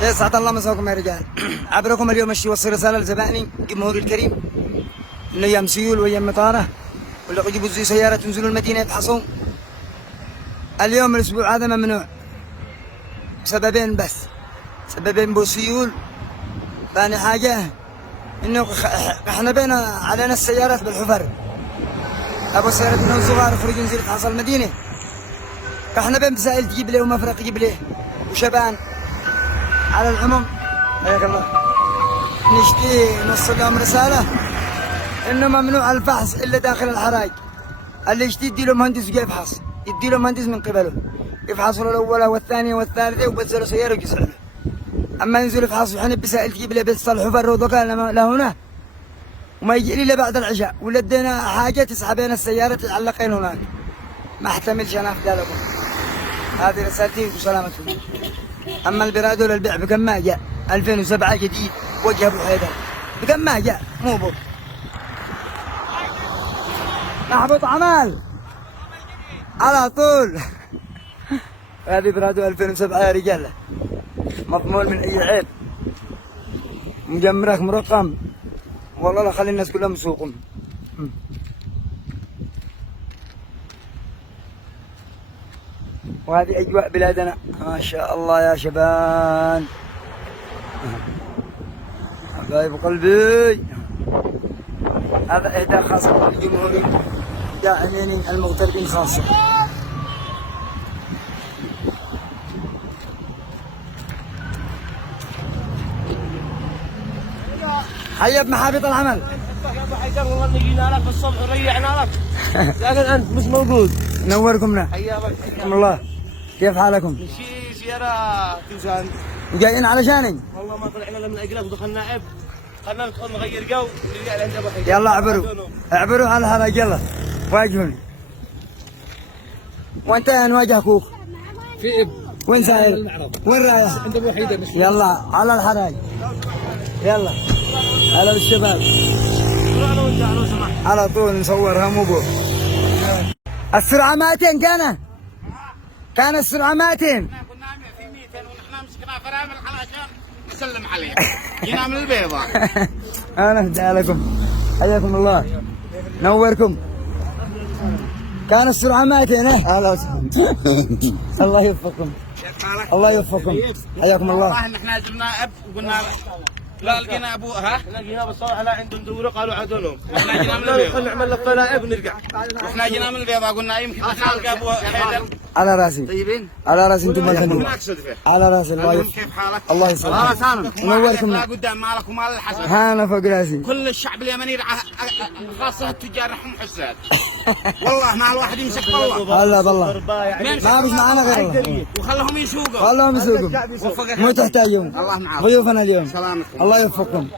يسعد الله مساكم يا رجال. عبركم اليوم وصل رسالة لزبائني جمهوري الكريم إن أيام سيول وأيام مطارة ولا يجيبوا زي سيارة تنزلوا المدينة يفحصوا. اليوم الأسبوع هذا ممنوع بسببين بس، سببين بوسيول. ثاني حاجة إنه إحنا بين علينا السيارات بالحفر، أبو سيارات من صغار يخرجوا ينزلوا يفحصوا المدينة، إحنا بين بسائل تجيب له ومفرق تجيب له وشبان. على العموم حياك الله نشتي نوصل لهم رسالة إنه ممنوع الفحص إلا داخل الحراج. اللي يشتي يدي له مهندس وجاي يفحص، يدي له مهندس من قبله يفحصوا له الأولى والثانية والثالثة وبتزلوا سيارة ويجسعوا له. أما ينزل يفحص وحنا بسائل تجيب له بس الحفر وذكاء لهنا وما يجي لي بعد العشاء ولا ادينا حاجة تسحبين السيارة تعلقين هناك. ما احتملش أنا أفدى لكم. هذه رسالتي وسلامتكم. أما البرادو للبيع بكم ما جاء 2007 جديد وجه أبو حيدر بكم ما جاء مو بو محبوط عمل على طول. هذه برادو 2007 يا رجال، مضمون من أي عيب، مجمرك مرقم، والله لا خلي الناس كلهم يسوقهم. وهذه أجواء بلادنا ما شاء الله يا شبان حبايب قلبي. هذا إهداء خاص للجمهوري داعمين المغتربين خاصة. حيا بمحابط العمل. يا ابو حيدر والله اني جينا لك بالصبح وريعنا لك لكن انت مش موجود. نوركمنا حياكم الله. كيف حالكم؟ نشي زياره توزان جايين علشاني؟ والله ما طلعنا الا من اجلك ودخلنا عب، خلنا ندخل نغير جو ونرجع لعند ابو حيدر. يلا اعبروا على هذا. يلا واجهوني. وانت نواجه اخوك في اب. وين ساير؟ وين رايح؟ عند ابو حيدر. يلا على الحراج. يلا هلا بالشباب. على طول نصورها مو بو. السرعة 200 كان السرعة 200. كنا في 200 ونحن مسكنا فرامل علشان نسلم عليه. جينا من البيضة. أنا أهدى لكم حياكم الله نوركم. كان السرعة 200. أهلا وسهلا. الله يوفقكم الله يوفقكم حياكم الله. والله نحن جبنا اب وقلنا لا لقينا ابوها، لقينا بالصباح لا عندهم دوره قالوا عدلهم. احنا جينا من البيضة. خلينا نعمل لفه لاعب ونرجع. احنا جينا من البيضة قلنا يمكن نلقى ابو حيدر. على راسي طيبين؟ على راسي انتم الخليل. هناك صدفة. على راسي الله كيف حالك؟ الله يسلمك. نوركم. لا قدام مالك ومال الحسن. هانا فوق راسي. كل الشعب اليمني خاصة التجار رحم حساد. والله ما الواحد يمسك بالله. هلا بالله ما بس معنا غير الله. وخلهم يسوقوا. خلهم يسوقوا مو تحتاجون. الله معاك. ضيوفنا اليوم سلامتكم. الله يوفقكم.